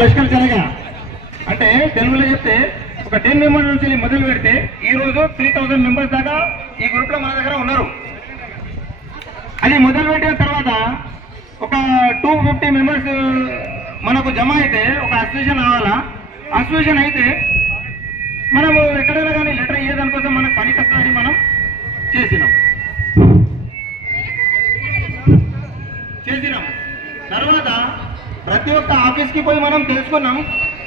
లష్కర్ జనగా అంటే తెలుగులో చెప్తే ఒక 10 మెంబర్స్ నుంచి మొదలు పెడితే ఈ రోజు 3000 మెంబర్స్ దాకా ఈ గ్రూప్ లో మన దగ్గర ఉన్నారు. అది మొదలు పెట్టిన తర్వాత ఒక 250 మెంబర్స్ మనకు జమ అయితే ఒక అసోసియేషన్ కావాలా. అసోసియేషన్ అయితే మనము ఎక్కడైనా కానీ లెటర్ ఇయ్యేదానికోసం మనకు పనికి వస్తుందని మనం చేసినాం. తర్వాత ప్రతి ఒక్క ఆఫీస్కి పోయి మనం తెలుసుకున్నాం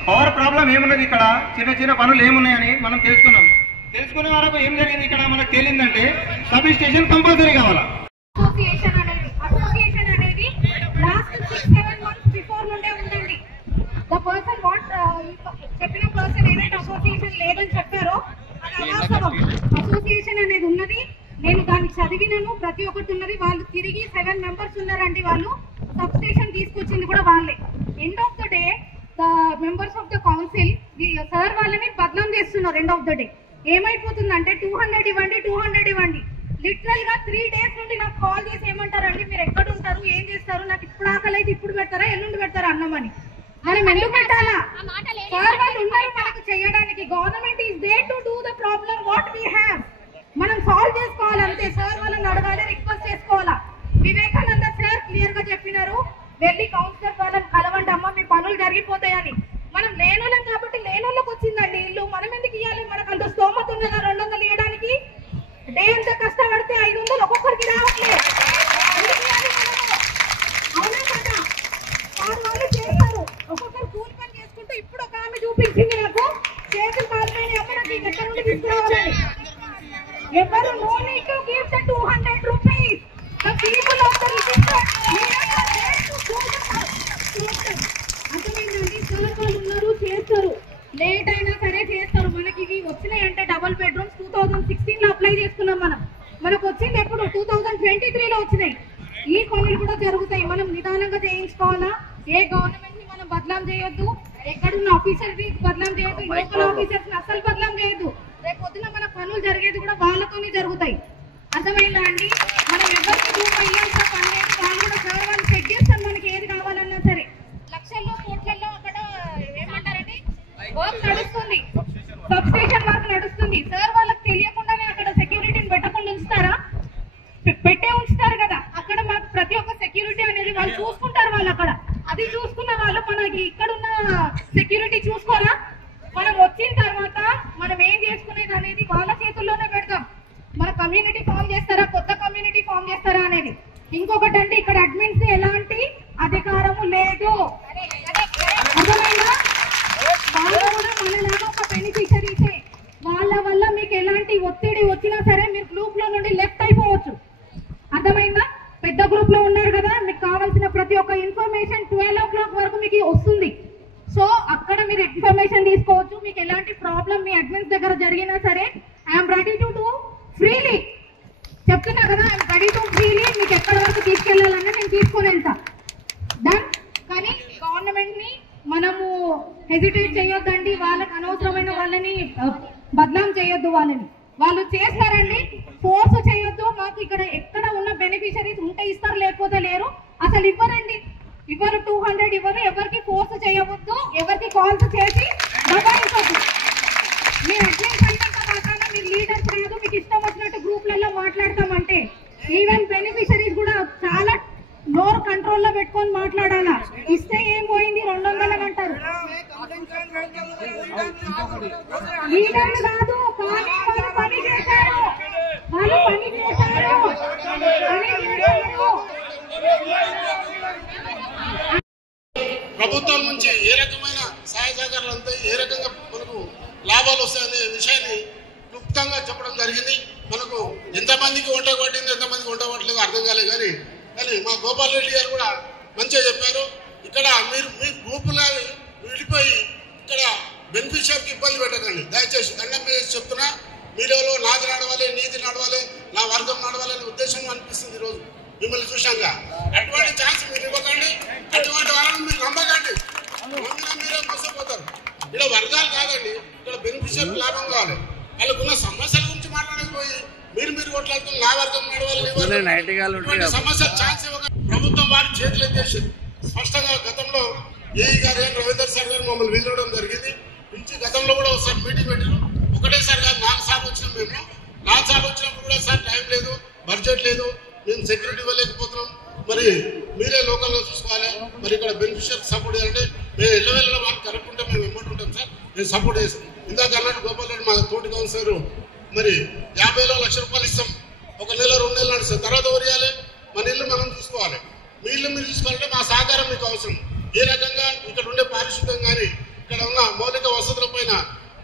పవర్ ప్రాబ్లం ఏమున్నది, ఇక్కడ చిన్న చిన్న పనులు ఏమున్నాయని మనం తెలుసుకున్నాం. తెలుసుకునే వరకు ఏం జరిగింది ఇక్కడ మనకు తేలిందంటే సబ్ స్టేషన్ కంపల్సరీ కావాలా. అసోసియేషన్ అనేది లాస్ట్ 6-7 months బిఫోర్ నుండే ఉందండి. ద పర్సన్ చెప్పిన పర్సన్ ఏదైతే అసోసియేషన్ లేదని చెప్పారో అది అవాస్తవం. అసోసియేషన్ అనేది ఉన్నది, నేను దాన్ని చదివినాను, ప్రతి ఒక్కటి ఉన్నది. వాళ్ళు తిరిగి 7 members ఉన్నారండి. వాళ్ళు సబ్ స్టేషన్ తీసుకొచ్చింది కూడా వాళ్ళే. End of the day the members of the council sir వాళ్ళని బదనాం చేస్తున్నారు. ఎండ్ ఆఫ్ ద డే ఏమైపోతుందంటే 200 ఇవ్వండి 200 ఇవ్వండి. లిటరల్ గా 3 days నుండి నాకు కాల్ చేసి ఏమంటారండి, మీరు ఎక్కడ ఉంటారు, ఏం చేస్తారు, నాకు ఇప్పుడు ఆకలి అయితే ఇప్పుడు పెడతారా ఎల్లుండి పెడతారా అన్నమని. మనం ఎందుకు పెట్టాలా? సార్ వాళ్ళు ఉన్నారు మనకు చేయడానికి. Government is there to do the problem what we have. మనం సాల్వ్ చేసుకోవాలి అంతే. సార్ వాళ్ళని అడగాలి, రిక్వెస్ట్ చేసుకోవాలా. వివేకానంద సార్ క్లియర్ గా చెప్పినారు, వెళ్ళి కౌన్సిలర్ వాళ్ళని కలవండి అమ్మ, మీ పనులు జరిగిపోతాయని. మనం లేనోళ్ళం కాబట్టి లేనోళ్ళకి వచ్చిందండి ఇల్లు. మనం ఎందుకు ఇవ్వాలి? మనకు అంత స్తోమత ఉన్నదా 200 ఇవ్వడానికి? డే అంతా కష్టపడితే 500 ఒక్కొక్కరికి రావట్లేదు. అవునా కదా? సార్ వాళ్ళు చేస్తారు, ఒక్కొక్కరు కూలి పని చేసుకుంటూ. ఇప్పుడు ఒక ఆమె చూపించింది నాకు, చేతులు కాలిపోయిన అమ్మ నాకు ఈ దగ్గర నుండి తీసుకురావాలని. ఎవరు no need to give the 200 rupees. The people of the register, అర్థమైందండి. సార్ వాళ్ళు ఉన్నారు, చేస్తారు, లేట్ అయినా సరే చేస్తారు. మనకి ఇవి వచ్చినాయంటే డబుల్ బెడ్రూమ్స్ 2016 లో అప్లై చేసుకున్నాం మనం. మనకు వచ్చింది ఎప్పుడు 2023 లో వచ్చినాయి. ఈ పనులు కూడా జరుగుతాయి. మనం నిదానంగా చేయించుకోవాలా. ఏ గవర్నమెంట్ ని మనం బదనాం చేయొద్దు, ఎక్కడున్న ఆఫీసర్ ని బదనాం చేయొద్దు, లోకల్ ఆఫీసర్స్ ని అస్సలు బదనాం చేయొద్దు. రేపు పొద్దున మన పనులు జరిగేది కూడా వాళ్ళతోనే జరుగుతాయి. అర్థమైందా అండి? మనం ఎవరికి రూపాయి ఇవ్వాల్సిన పని లేదు. వాళ్ళు కూడా సార్ వాళ్ళు చెక్ చేస్తారు మనకి ఏది కావాలన్నా సరే. లక్షల్లో కోట్లలో అక్కడ ఏమంటారండి వర్క్ నడుస్తుంది, సబ్ స్టేషన్ వర్క్ నడుస్తుంది. సార్ వాళ్ళకి తెలియకుండానే అక్కడ సెక్యూరిటీని పెట్టకుండా ఉంచుతారా? పెట్టే ఉంచుతారు కదా. అక్కడ మాకు ప్రతి ఒక్క సెక్యూరిటీ అనేది వాళ్ళు చూసుకుంటారు. వాళ్ళు అక్కడ అది చూసుకున్న వాళ్ళు మనకి ఇక్కడున్న సెక్యూరిటీ చూసుకోరా? మనం వచ్చిన తర్వాత మనం ఏం చేసుకునేది అనేది వాళ్ళ చేతుల్లోనే పెడతాం. మన కమ్యూనిటీ ఫామ్ చేస్తారా, కొత్త కమ్యూనిటీ ఫామ్ చేస్తారా అనేది. ఇంకొకటి అంటే ఇక్కడ అడ్మిన్స్ ఎలాంటి అధికారము లేదు. అర్థమైందా? వాళ్ళు కూడా మనలాగా ఒక బెనిఫిషరీసే. వాళ్ళ వల్ల మీకు ఎలాంటి ఒత్తిడి వచ్చినా సరే మీరు గ్రూప్ లో నుండి లెఫ్ట్ అయిపోవచ్చు. అర్థమైందా? పెద్ద గ్రూప్ లో ఉన్నారు కదా, మీకు కావాల్సిన ప్రతి ఒక్క ఇన్ఫర్మేషన్ 12 o'clock వరకు మీకు వస్తుంది. సో అక్కడ మీరు ఇన్ఫర్మేషన్ తీసుకోవచ్చు. మీకు ఎలాంటి ప్రాబ్లం మీ అడ్మిన్స్ దగ్గర జరిగినా సరే I'm ready to do freely. చెప్తున్నా కదా, ఐఎమ్ రెడీ టు ఫ్రీలీ. మీకు ఎక్కడి వరకు తీసుకెళ్లాలన్నా నేను తీసుకొని వెళ్తా. డన్. కానీ గవర్నమెంట్ ని మనము హెజిటేట్ చేయొద్దండి. వాళ్ళకి అనవసరమైన వాళ్ళని బదనాం చేయొద్దు. వాళ్ళు చేస్తారండి, ఫోర్స్ చేయొద్దు. మాకు ఇక్కడ ఎక్కడ ఉన్న బెనిఫిషరీస్ ఉంటే ఇస్తారు, లేకపోతే లేరు. అసలు ఇవ్వరండి, ఇవ్వరు. 200 ఇవ్వరు. ఎవరికి ఫోర్స్ చేయవద్దు, ఎవరికి కాల్స్ చేసి దబాయించొద్దు. మీరు అడ్మిన్స్ అయినంత మాత్రాన మీరు లీడర్స్ కాదు, మీకు ఇష్టం వచ్చినట్టు గ్రూప్లలో మాట్లాడతామంటే. ఈవెన్ బెనిఫిషరీస్ కూడా చాలా నోరు కంట్రోల్లో పెట్టుకొని మాట్లాడాలా. ఇస్తే ఏం పోయింది 200 అని అంటారు. లీడర్లు కాదు, కానీ వాళ్ళు పని చేశారు, వాళ్ళు పని చేశారు. ప్రభుత్వం నుంచి ఏ రకమైన సహాయ సహకారాలు అంతా ఏ రకంగా మనకు లాభాలు వస్తాయనే విషయాన్ని క్లుప్తంగా చెప్పడం జరిగింది. మనకు ఎంతమందికి వంట పట్టింది, ఎంతమందికి వంట పట్టలేదు అర్థం కాలేదు. కానీ మా గోపాల్ రెడ్డి గారు కూడా మంచిగా చెప్పారు. ఇక్కడ మీరు మీ గ్రూపులా విడిపోయి ఇక్కడ బెనిఫిషియర్కి ఇబ్బంది పెట్టకండి దయచేసి. దండం చేసి చెప్తున్నా, మీలో నాది నడవాలి, నీది నడవాలి, నా వర్గం నడవాలి అనే ఉద్దేశం అనిపిస్తుంది ఈరోజు మిమ్మల్ని చూశాక. అటువంటి ఛాన్స్ మీరు ఇవ్వకండి, అటువంటి వాళ్ళని మీరు నమ్మకండి. నమ్మినా మీరే మోసపోతారు. ఇక్కడ వర్గాలు కాదండి, ఇక్కడ బెనిఫిషియర్ లాభం కావాలి. వాళ్ళకున్న సమస్యల గురించి మాట్లాడకపోయి మీరు కొట్లాడుతున్న నా వర్గం నడవాలి సమస్య ఛాన్స్ ఇవ్వకండి. ప్రభుత్వం వారి చేతులు ఎత్తేసింది. స్పష్టంగా గతంలో ఏఈ గారు కానీ రవీందర్ సార్ గారు మమ్మల్ని పిలవడం జరిగింది. నుంచి గతంలో కూడా ఒకసారి మీటింగ్ పెట్టారు. ఒకటేసారి కాదు 4 సార్లు వచ్చినాం. మేము 4 సార్లు వచ్చినప్పుడు కూడా సార్ టైం లేదు, బడ్జెట్ లేదు, మేము సెక్యూరిటీ ఇవ్వలేకపోతున్నాం, మరి మీరే లోకల్గా చూసుకోవాలి, మరి ఇక్కడ బెనిఫిషియర్ సపోర్ట్ చేయాలంటే మేము ఎల్లవెల్ల వాళ్ళు కరెక్ట్ ఉంటే మేము ఇవ్వమంటు ఉంటాం సార్, మేము సపోర్ట్ చేస్తాం. ఇందాక అన్నట్టు గోపాల్ రెడ్డి మా తోటి కౌన్సిలర్ మరి 50 లక్ష రూపాయలు ఇస్తాం, 1 నెల 2 నెలలు నడుస్తుంది, తర్వాత వరియాలి, మన ఇల్లు మనం చూసుకోవాలి, మీ ఇల్లు మీరు చూసుకోవాలంటే మా సహకారం మీకు అవసరం. ఏ రకంగా ఇక్కడ ఉండే పారిశుద్ధ్యం కానీ ఇక్కడ ఉన్న మౌలిక వసతుల పైన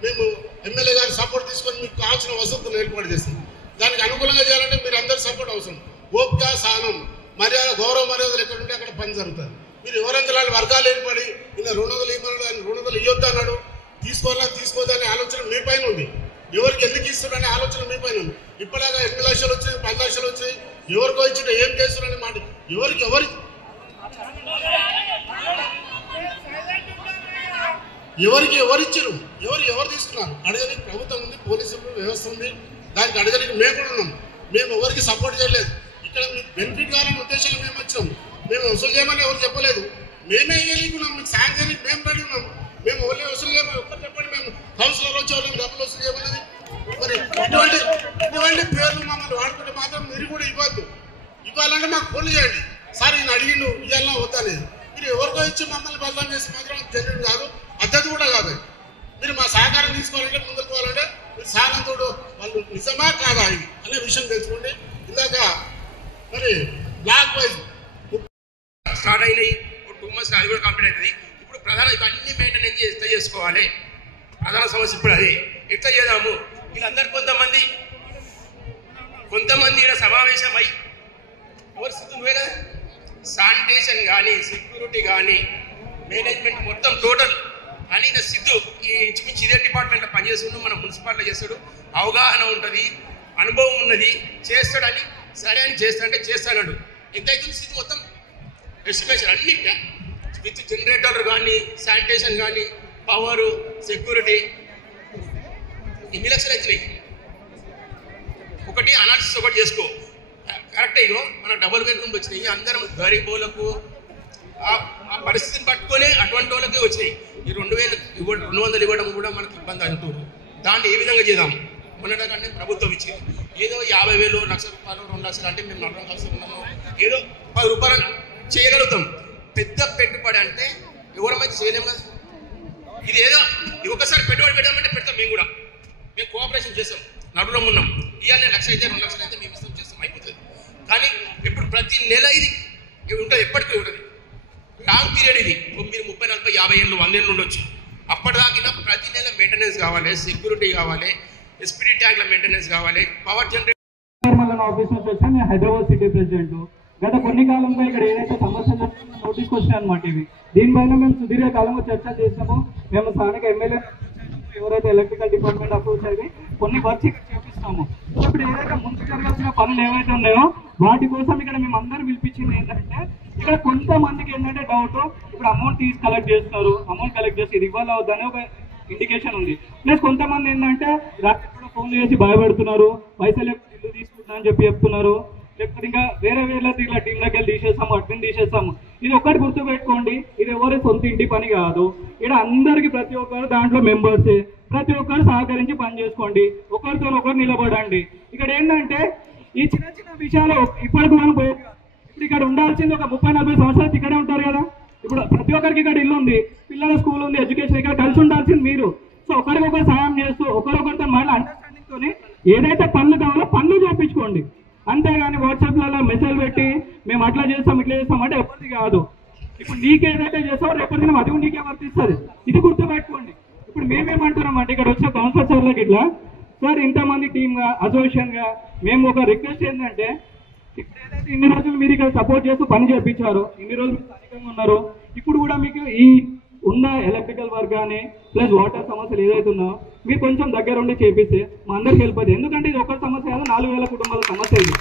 మేము ఎమ్మెల్యే గారి సపోర్ట్ తీసుకొని మీకు కావాల్సిన వసతులు ఏర్పాటు చేస్తాం. దానికి అనుకూలంగా చేయాలంటే మీరు అందరి సపోర్ట్ అవసరం. ఓపిక, సహనం, మర్యాద, గౌరవ మర్యాదలు ఎక్కడ ఉంటే అక్కడ పని జరుగుతుంది. మీరు ఎవరంతా వర్గాలు ఏర్పడి ఇలా 200 ఇవ్వమన్నాడు, ఆయన 200 ఇవ్వద్దు అన్నాడు, తీసుకోవద్దనే ఆలోచన మీ పైన ఉంది. ఎవరికి ఎందుకు ఇస్తున్నాడనే ఆలోచన మీ పైన ఉంది. ఇప్పటిలాగా 8 లక్షలు వచ్చాయి, 10 లక్షలు వచ్చాయి, ఎవరికో ఇచ్చిన ఏం చేస్తున్నారనే మాట ఎవరిచ్చారు, ఎవరు తీసుకున్నారు అడగడానికి ప్రభుత్వం ఉంది, పోలీసులు వ్యవస్థ ఉంది, దానికి అడగడానికి మేము కూడా ఉన్నాం. మేము ఎవరికి సపోర్ట్ చేయలేదు. ఇక్కడ మీకు బెనిఫిట్ కావాలనే ఉద్దేశంలో మేము వచ్చాం. మేము వసూలు చేయమని ఎవరు చెప్పలేదు, మేమే ఇవ్వలేకున్నాం. మీకు సాయం చేయడానికి మేము రెడీ ఉన్నాం. మేము ఎవరిని వసూలు చేయమని ఒక్కరు చెప్పండి, మేము కౌన్సిలర్ వచ్చి ఎవరైనా డబ్బులు వసూలు చేయమన్నది. మరి ఇటువంటి పేర్లు మమ్మల్ని వాడుకుంటే మాత్రం మీరు కూడా ఇవ్వాలంటే మాకు ఫోన్ చేయండి. సార్ ఈయన అడిగిండు ఇవ్వాలన్నా వద్దాలేదు. మీరు ఎవరికో ఇచ్చి మమ్మల్ని బదనాం చేసి మాత్రం జన్యుడు కాదు, పద్ధతి కూడా కాదు. మీరు మా సహకారం తీసుకోవాలంటే, ముందుకు పోవాలంటే మీరు సహనంతోడు వాళ్ళు నిజమా కాదా ఇది అనే విషయం తెలుసుకోండి. ఇందాక మరి బ్లాక్ వైజ్ స్టార్ట్ అయినాయి, 2 months అది కూడా కంప్లీట్ అవుతుంది. ఇప్పుడు ప్రధాన ఇవన్నీ మెయింటెనెన్స్ ఎట్లా చేసుకోవాలి, ప్రధాన సమస్య ఇప్పుడు అదే. ఎట్లా చేద్దాము, వీళ్ళందరూ కొంతమంది ఇక్కడ సమావేశమై ఎవరి స్థితి నువ్వే కదా, శానిటేషన్ కానీ, సెక్యూరిటీ కానీ, మేనేజ్మెంట్ మొత్తం టోటల్ అని సిద్ధు ఈ ఇంచుమించు ఇదే డిపార్ట్మెంట్లో పనిచేస్తుండు, మన మున్సిపాలిటీలో చేస్తాడు, అవగాహన ఉంటుంది, అనుభవం ఉన్నది, చేస్తాడని సరే అని చేస్తాడు. ఎంతైతుంది సిద్ధు మొత్తం ఎస్టిమేషన్ అన్ని విత్ జనరేటర్ కానీ, శానిటేషన్ కానీ, పవరు, సెక్యూరిటీ ఎన్ని లక్షలు అవుతున్నాయి. ఒకటి అనాలిసిస్ ఒకటి చేసుకో, కరెక్ట్ అయ్యో మన డబుల్ బెడ్రూమ్లు వచ్చినాయి, అందరం గరీబోలకు ఆ పరిస్థితిని పట్టుకొని అటువంటి వాళ్ళకే వచ్చినాయి. ఈ 200 ఇవ్వడం కూడా మనకి ఇబ్బంది అంటారు. దాన్ని ఏ విధంగా చేద్దాం, మొన్నటికంటే ప్రభుత్వం ఇచ్చింది ఏదో 50,000, 1,00,000 రూపాయలు, 2 లక్షలు అంటే మేము 4 కలిసి ఉన్నాము, ఏదో 10 రూపాయలు చేయగలుగుతాం. పెద్ద పెట్టుబడి అంటే ఎవరమైతే చేయలేము కదా. ఇది ఏదో ఒకసారి పెట్టుబడి పెట్టామంటే పెడతాం, మేము కోఆపరేషన్ చేస్తాం, నడులో ఉన్నాం. ఇవాళ 1,00,000 అయితే 2 లక్షలు అయితే మేము ఇస్తాం, చేస్తాం, అయిపోతుంది. కానీ ఇప్పుడు ప్రతి నెల ఇది ఉంటుంది, ఎప్పటికీ ఉంటుంది. లాంగ్ పీరియడ్ ఇది. మీరు 30, 40, 50 ఏళ్ళు, 100 ఏళ్ళు ఉండొచ్చు. అప్పటిదాకా ప్రతి నెల మెయింటెనెన్స్ కావాలి, సెక్యూరిటీ కావాలి, ఎస్పీడీ ట్యాంక్ల మెయింటెనెన్స్ కావాలి, పవర్ జనరేటర్. ఆఫీస్ నుంచి వచ్చి నేను హైదరాబాద్ సిటీ ప్రెసిడెంట్. గత కొన్ని కాలంగా ఇక్కడ ఏదైతే సమస్యలు నోటీస్కి వచ్చినాయి అనమాట ఇవి. దీనిపైన మేము సుదీర్ఘకాలంగా చర్చ చేసాము. మేము స్థానిక ఎమ్మెల్యే ఎవరైతే ఎలక్ట్రికల్ డిపార్ట్మెంట్ అప్రోచ్ అయ్యి కొన్ని వర్క్స్ ఇక్కడ చేపిస్తాము. ఇప్పుడు ఏదైతే ముందు జరగాల్సిన పనులు ఏవైతే ఉన్నాయో వాటి కోసం ఇక్కడ మేము అందరూ పిలిపించింది ఏంటంటే, ఇక్కడ కొంతమందికి ఏంటంటే డౌట్, ఇప్పుడు అమౌంట్ కలెక్ట్ చేస్తారు, అమౌంట్ కలెక్ట్ చేసి ఇది ఇవ్వాలి అవుతుందనే ఒక ఇండికేషన్ ఉంది. ప్లస్ కొంతమంది ఏంటంటే రాత్రి కూడా ఫోన్లు చేసి భయపెడుతున్నారు, పైసలు ఇల్లు తీసుకుంటున్నా అని చెప్తున్నారు, లేకపోతే ఇంకా వేరే ఇట్లా టీంలోకి వెళ్ళి తీసేస్తాము, అడ్మిన్ తీసేస్తాము. ఇది ఒక్కటి గుర్తుపెట్టుకోండి, ఇది ఎవరి సొంత ఇంటి పని కాదు. ఇక్కడ అందరికి ప్రతి ఒక్కరు దాంట్లో మెంబర్సే, ప్రతి ఒక్కరు సహకరించి పని చేసుకోండి, ఒకరితో ఒకరు నిలబడండి. ఇక్కడ ఏంటంటే ఈ చిన్న చిన్న విషయాలు ఇప్పటికి మనం పోయేది కాదు. ఇప్పుడు ఇక్కడ ఉండాల్సింది ఒక 30-40 సంవత్సరాలు ఇక్కడే ఉంటారు కదా. ఇప్పుడు ప్రతి ఒక్కరికి ఇక్కడ ఇల్లు ఉంది, పిల్లల స్కూల్ ఉంది, ఎడ్యుకేషన్, ఇక్కడ కలిసి ఉండాల్సింది మీరు. సో ఒకరికొకరు సాయం చేస్తూ ఒకరొకరితో మళ్ళీ అండర్స్టాండింగ్ తోని ఏదైతే పనులు కావాలో పనులు చేయించుకోండి. అంతేగాని వాట్సాప్లలో మెసేజ్ పెట్టి మేము అట్లా చేస్తాం ఇట్లా చేస్తాం అంటే ఎవరిది కాదు. ఇప్పుడు నీకేదైతే చేస్తావో రేపటి అది నీకే వర్తిస్తుంది, ఇది గుర్తుపెట్టుకోండి. ఇప్పుడు మేమేమంటున్నాం అంటే ఇక్కడ వచ్చిన కౌన్సిలర్ సార్లకి ఇట్లా సార్ ఇంతమంది టీమ్గా అసోసియేషన్గా మేము ఒక రిక్వెస్ట్ ఏంటంటే, ఇప్పుడు ఏదైతే ఇన్ని రోజులు మీరు ఇక్కడ సపోర్ట్ చేస్తూ పని చేయించారు, ఇన్ని రోజులు స్థానికంగా ఉన్నారు, ఇప్పుడు కూడా మీకు ఈ ఉన్న ఎలక్ట్రికల్ వర్క్ కానీ ప్లస్ వాటర్ సమస్యలు ఏదైతే ఉన్నాయో మీరు కొంచెం దగ్గర ఉండి చేపిస్తే మా అందరికి వెళ్ళిపోతుంది. ఎందుకంటే ఇది ఒక్క సమస్య కాదు, 4,000 కుటుంబాల సమస్య ఇది.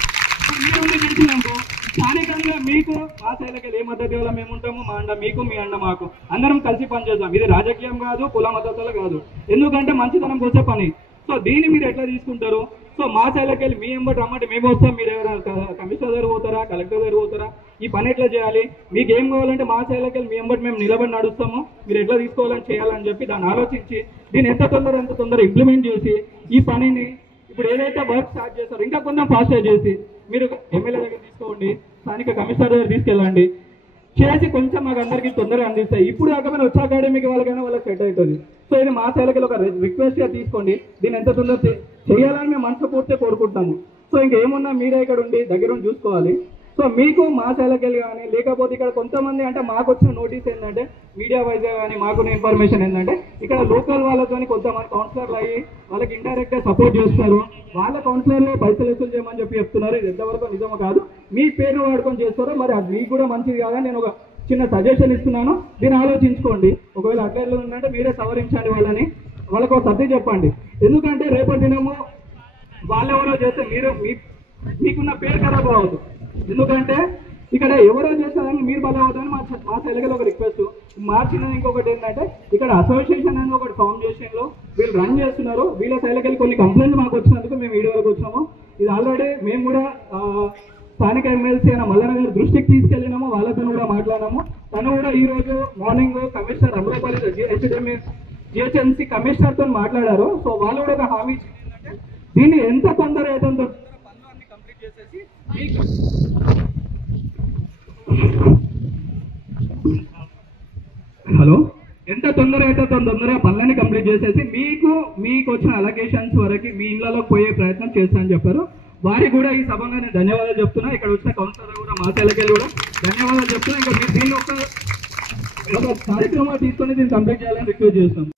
మీరు ఉండి చేసినాము స్థానికంగా మీకు మా శైలికి ఏ మద్దతు ఇవ్వాలో మేము ఉంటాము, మా అండ మీకు, మీ అండ మాకు, అందరం కలిసి పనిచేద్దాం. ఇది రాజకీయం కాదు, కుల మద్దతులు కాదు, ఎందుకంటే మంచితనం కోసే పని. సో దీన్ని మీరు ఎట్లా తీసుకుంటారు, సో మా సైడ్కి వెళ్ళి మీ ఎంబటి రమ్మంటే మేము వస్తాం, మీరు ఎవరైనా కమిషనర్ దగ్గర పోతారా, కలెక్టర్ దగ్గర పోతారా, ఈ పని ఎట్లా చేయాలి, మీకు ఏం కావాలంటే మా సైడ్కి వెళ్ళి మీ ఎంబటి మేము నిలబడి నడుస్తాము, మీరు ఎట్లా తీసుకోవాలని చేయాలని చెప్పి దాన్ని ఆలోచించి దీన్ని ఎంత తొందర ఇంప్లిమెంట్ చేసి ఈ పనిని ఇప్పుడు ఏదైతే వర్క్ స్టార్ట్ చేస్తారో ఇంకా కొంచెం ఫాస్ట్గా చేసి మీరు ఎమ్మెల్యే దగ్గర తీసుకోండి, స్థానిక కమిషనర్ దగ్గర తీసుకెళ్ళండి, చేసి కొంచెం మాకు అందరికీ తొందరగా అందిస్తాయి. ఇప్పుడు కాకపోయినా వచ్చే అకాడమీకి వాళ్ళకైనా వాళ్ళకి సెట్ అవుతుంది. సో ఇది మా సైడ్కి ఒక రిక్వెస్ట్గా తీసుకోండి, దీన్ని ఎంత తొందర చేయాలని మేము మనస్ఫూర్తిగా కోరుకుంటాము. సో ఇంకేమున్నా మీరే ఇక్కడ ఉండి దగ్గర చూసుకోవాలి. సో మీకు మా సైడ్కి కానీ లేకపోతే ఇక్కడ కొంతమంది అంటే మాకు వచ్చిన నోటీస్ ఏంటంటే మీడియా వైజ్గా కానీ మాకున్న ఇన్ఫర్మేషన్ ఏంటంటే ఇక్కడ లోకల్ వాళ్ళతో కొంతమంది కౌన్సిలర్లు అయ్యి వాళ్ళకి ఇండైరెక్ట్గా సపోర్ట్ చేస్తారు, వాళ్ళ కౌన్సిలర్లో పైసలు వసూలు చేయమని చెప్పి చెప్తున్నారు. ఇది ఎంతవరకు నిజమో కాదు, మీ పేరు వాడుకొని చేస్తారో మరి అది మీకు కూడా మంచిది కాదని నేను ఒక చిన్న సజెషన్ ఇస్తున్నాను, దీన్ని ఆలోచించుకోండి. ఒకవేళ అట్లా ఉందంటే మీరే సవరించండి, వాళ్ళకు సర్ది చెప్పండి. ఎందుకంటే రేపటి దినము వాళ్ళెవరో చేస్తే మీకున్న పేరు ఖరాబ్ అవ్వదు. ఎందుకంటే ఇక్కడ ఎవరో చేస్తారని మీరు బలవుతుందని మా సైడ్కి ఒక రిక్వెస్ట్. మార్చిన ఇంకొకటి ఏంటంటే ఇక్కడ అసోసియేషన్ అని ఒకటి ఫౌండేషన్లో వీళ్ళు రన్ చేస్తున్నారు, వీళ్ళ సైడ్కి కొన్ని కంప్లైంట్లు మాకు వచ్చినందుకు మేము వీడియో వరకు వచ్చాము. ఇది ఆల్రెడీ మేము కూడా స్థానిక ఎమ్మెల్సీ అయిన మల్లన్న గారి దృష్టికి తీసుకెళ్ళినాము, వాళ్ళతో కూడా మాట్లాడినాము. తను కూడా ఈ రోజు మార్నింగ్ కమిషనర్ అమరాపల్లి జిహెచ్ఎంసీ కమిషనర్తో మాట్లాడారు. సో వాళ్ళు కూడా ఒక హామీ ఇచ్చిందంటే దీన్ని ఎంత తొందర అయితే పనులు అన్ని కంప్లీట్ చేసేసి హలో ఎంత తొందర అయితే తొందరగా పనులన్నీ కంప్లీట్ చేసేసి మీకు వచ్చిన అలొకేషన్స్ వరకు మీ ఇళ్లలోకి పోయే ప్రయత్నం చేస్తానని చెప్పారు. వారికి కూడా ఈ సభగా నేను ధన్యవాదాలు చెప్తున్నా. ఇక్కడ వచ్చిన కౌన్సిలర్ కూడా మా సైడ్కి కూడా ధన్యవాదాలు చెప్తున్నా. ఇంకా మీరు దీన్ని ఒక కార్యక్రమాలు తీసుకొని దీన్ని కంప్లీట్ చేయాలని రిక్వెస్ట్ చేస్తాను.